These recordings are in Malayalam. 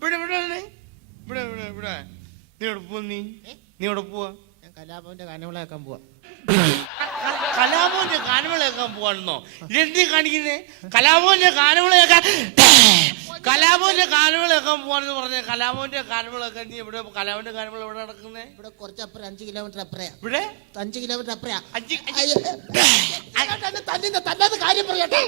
ഇവിടെ ഇവിടെ ഇവിടെ ഇവിടെ ഇവിടെ നീ എവിടെ പോവാ? നീ എവിടെ പോവാ? ഞാൻ കലാഭവന്റെ ഗാനമേളയാക്കാൻ പോവാ. കലാഭവന്റെ ഗാനമേളയാക്കാൻ പോവാണെന്നോ? ഇതെന്തി കാണിക്കുന്നേ? കലാഭവന്റെ ഗാനമേളയാക്കാൻ പോവാണെന്ന് പറഞ്ഞ കലാഭവന്റെ ഗാനമേളയാക്കാൻ നീ എവിടെ? കലാഭവന്റെ ഗാനമേള എവിടെ നടക്കുന്നേ? ഇവിടെ കുറച്ചപ്പുറം 5 കിലോമീറ്റർ അപ്പുറയാ. ഇവിടെ 5 കിലോമീറ്റർ അപ്പുറയാ. തല്ലാത്ത കാര്യം പറയട്ടെ.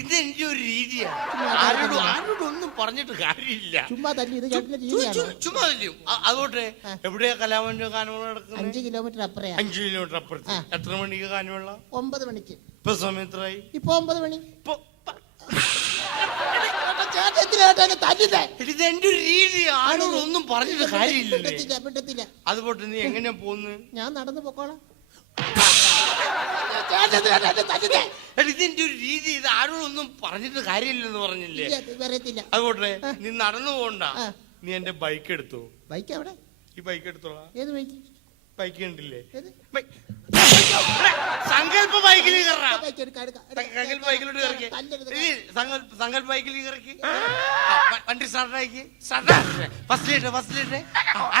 ഇത് എനിക്ക് ഒരു രീതിയാണ്. ആരോടൊന്നും പറഞ്ഞിട്ട് കാര്യമില്ല. ചുമ്മാ തല്ലി. ഇത് ചേട്ടന്റെ രീതിയാണ്. ചുമ്മാ തല്ലും. അതുകൊണ്ട് എവിടെയാ കലാഭവന്റെ ഗാനമേള നടക്കുന്നത്? 5 കിലോമീറ്റർ അപ്പുറയാ. 5 കിലോമീറ്റർ അപ്പുറത്ത്. എത്ര മണിക്ക് ഗാനമേള? 9 മണിക്ക്. ഇപ്പൊ സമയം എത്രയായി? ഇപ്പൊ 9 മണി. ഇതെന്റെ ഒരു രീതി. ആരോടൊന്നും പറഞ്ഞിട്ട് കാര്യമില്ല. അതുപോലെ നീ എങ്ങനെയാ പോന്ന്? ഞാൻ നടന്നു പൊക്കോളാം. ഇതിന്റെ ഒരു രീതി. ഇത് ആരോടൊന്നും പറഞ്ഞിട്ട് കാര്യമില്ലെന്ന് പറഞ്ഞില്ലേ? അതുപോലെ നീ നടന്നു പോണ്ട. നീ എന്റെ ബൈക്ക് എടുത്തോ. ബൈക്ക് എവിടെ? ഈ ബൈക്ക് എടുത്തോളാം. ഏത് ബൈക്ക്? ബൈക്ക് കണ്ടില്ലേ? സങ്കല്പ ബൈക്കിൽ ബൈക്കിലോട്ട് ഇറക്കി. സങ്കല്പ ബൈക്കിൽ ഇറക്കി. വണ്ടി സ്റ്റാർട്ടാക്കി. ഫസ്റ്റ്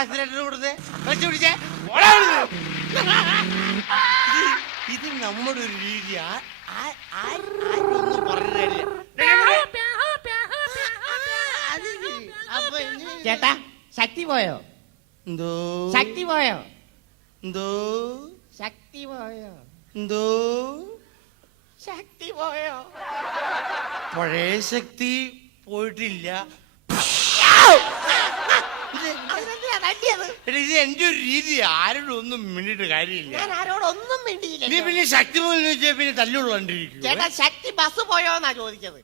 ആക്സിലേറ്റർ കൊടുത്തേ. പിടിച്ചേ. ഇത് നമ്മുടെ ഒരു രീതി. ആരൊന്നും പറഞ്ഞില്ല. ചേട്ടാ ശക്തി പോയോ? എന്തോ ശക്തി പോയോ? എന്തോ ശക്തി പോയോ? എന്തോ ശക്തി പോയോ? പഴയ ശക്തി പോയിട്ടില്ല. ഇത് എന്റെ ഒരു രീതി. ആരോടും ഒന്നും മിണ്ടിട്ട് കാര്യമില്ല. ഞാൻ ആരോടൊന്നും മിണ്ടിയില്ല. നീ പിന്നെ ശക്തി പോയെന്ന് വെച്ചാൽ പിന്നെ തല്ലുകൊണ്ടിരിക്കും. ചേട്ടാ ശക്തി ബസ് പോയോന്നാ ചോദിച്ചത്.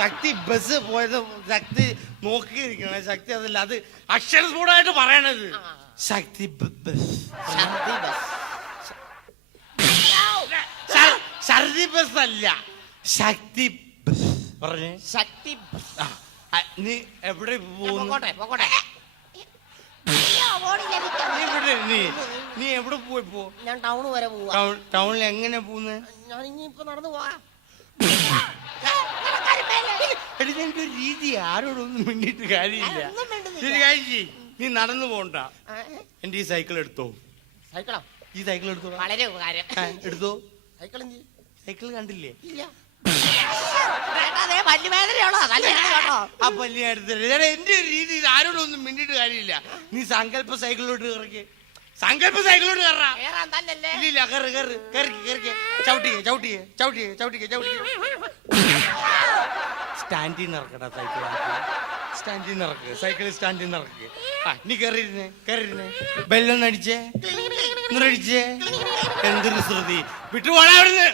ശക്തി ബസ് പോയത് ശക്തി നോക്കിയിരിക്കണ. ശക്തി അതല്ല, അത് അക്ഷരസ്ഫുടമായിട്ട് പറയണത്. ശക്തി ഛർദി ബസ് അല്ല, ശക്തി ബസ് പറഞ്ഞേ. ശക്തി നീ എവിടെ പോകുന്നു? നീ എവിടെ പോയിപ്പോ? ഞാൻ ടൗൺ വരെ പോവാ. ടൗണിൽ എങ്ങനെ പോകുന്നത്? ഞാൻ ഇനിയിപ്പോ നടന്നു പോവാ. എന്റെ രീതി. ആരോടൊന്നും മിണ്ടിട്ട് കാര്യമില്ല. നീ നടന്നു പോണ്ട. എന്റെ ഈ സൈക്കിൾ എടുത്തോ. സൈക്കിളോ? ഈ സൈക്കിൾ എടുത്തോ. വളരെ ഉപകാരം. എടുത്തോ. സൈക്കിൾ കണ്ടില്ലേ? ഇല്ല. എന്റെ രീതി. ആരോടൊന്നും മിണ്ടിട്ട് കാര്യമില്ല. നീ സങ്കല്പ സൈക്കിളിലോട്ട് ഇറക്കി. സങ്കല്പ സൈക്കിളിലോട്ട് ഇല്ല. ചവിട്ടിയെ. സ്റ്റാൻഡിൽ നിന്ന് ഇറക്കടാ സൈക്കിൾ. സ്റ്റാൻഡിൽ നിന്ന് ഇറക്ക്. സൈക്കിൾ സ്റ്റാൻഡിൽ നിന്ന് ഇറക്ക്. നീ കയറിയിരുന്നേ. ബെല്ലൊന്ന് അടിച്ചേ. അടിച്ചേ. എന്തൊരു ശ്രുതി. വിട്ടുപോടാ അവിടുന്ന്.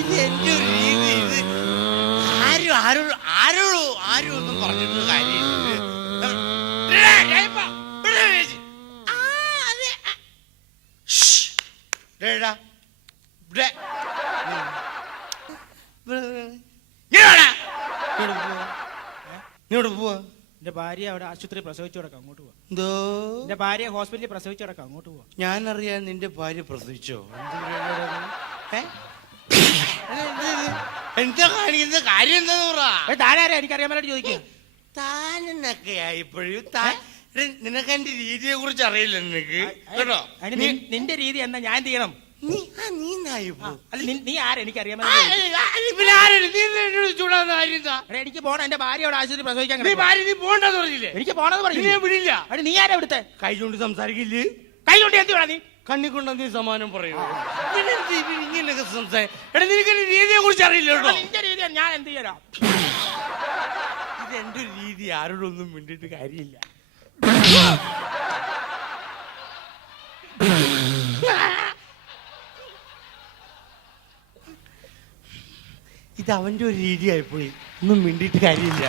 ഇത് എന്റെ ഒരു രീതി. ഇത് ആരും ഒന്നും പറഞ്ഞിട്ട് കാര്യമില്ല. എന്റെ ഭാര്യ അവിടെ ആശുപത്രി പ്രസവിച്ചു കിടക്കാം, അങ്ങോട്ട് പോവാ. എന്തോ? എന്റെ ഭാര്യ ഹോസ്പിറ്റലിൽ പ്രസവിച്ചു കിടക്കാം, അങ്ങോട്ട് പോവാ. ഞാനറിയാൻ നിന്റെ ഭാര്യ പ്രസവിച്ചോ? എന്താ കാണിക്കുന്ന കാര്യം? എന്താന്ന് പറ. താനാരാ? എനിക്കറിയാൻ വേണ്ടി ചോദിക്കുക. താനെന്നൊക്കെയാ ഇപ്പോഴും. നിനക്ക് എന്റെ രീതിയെ കുറിച്ച് അറിയില്ല നിനക്ക് കേട്ടോ. നിന്റെ രീതി എന്താ? ഞാൻ എന്ത് ചെയ്യണം? നീ ആരാ? എനിക്കറിയാൻ എനിക്ക് പോണം. എന്റെ ഭാര്യ അവിടെ ആശുപത്രി പ്രസവിക്കാൻ. നീ പോണ്ടെന്ന് പറഞ്ഞില്ലേ? എനിക്ക് പോണെന്ന് പറഞ്ഞു. വിടില്ല. നീ ആരാ ഇവിടുത്തെ? കൈ കൊണ്ട് സംസാരിക്കില്ലേ? കൈ കൊണ്ട് എന്ത് വേണം? നീ കണ്ണിക്കൊണ്ട നീ സമാനം പറയൂ. ഇങ്ങനെയൊക്കെ സംസാരിക്കും. നിനക്ക് രീതിയെ കുറിച്ച് അറിയില്ല കേട്ടോ. നിന്റെ രീതി ഞാൻ എന്ത് ചെയ്യാം? ഇത് എന്റെ രീതി. ആരോടൊന്നും മിണ്ടിട്ട് കാര്യമില്ല. ഇത് അവന്റെ ഒരു രീതിയായിപ്പോയി. ഒന്നും മിണ്ടിട്ട് കാര്യമില്ല.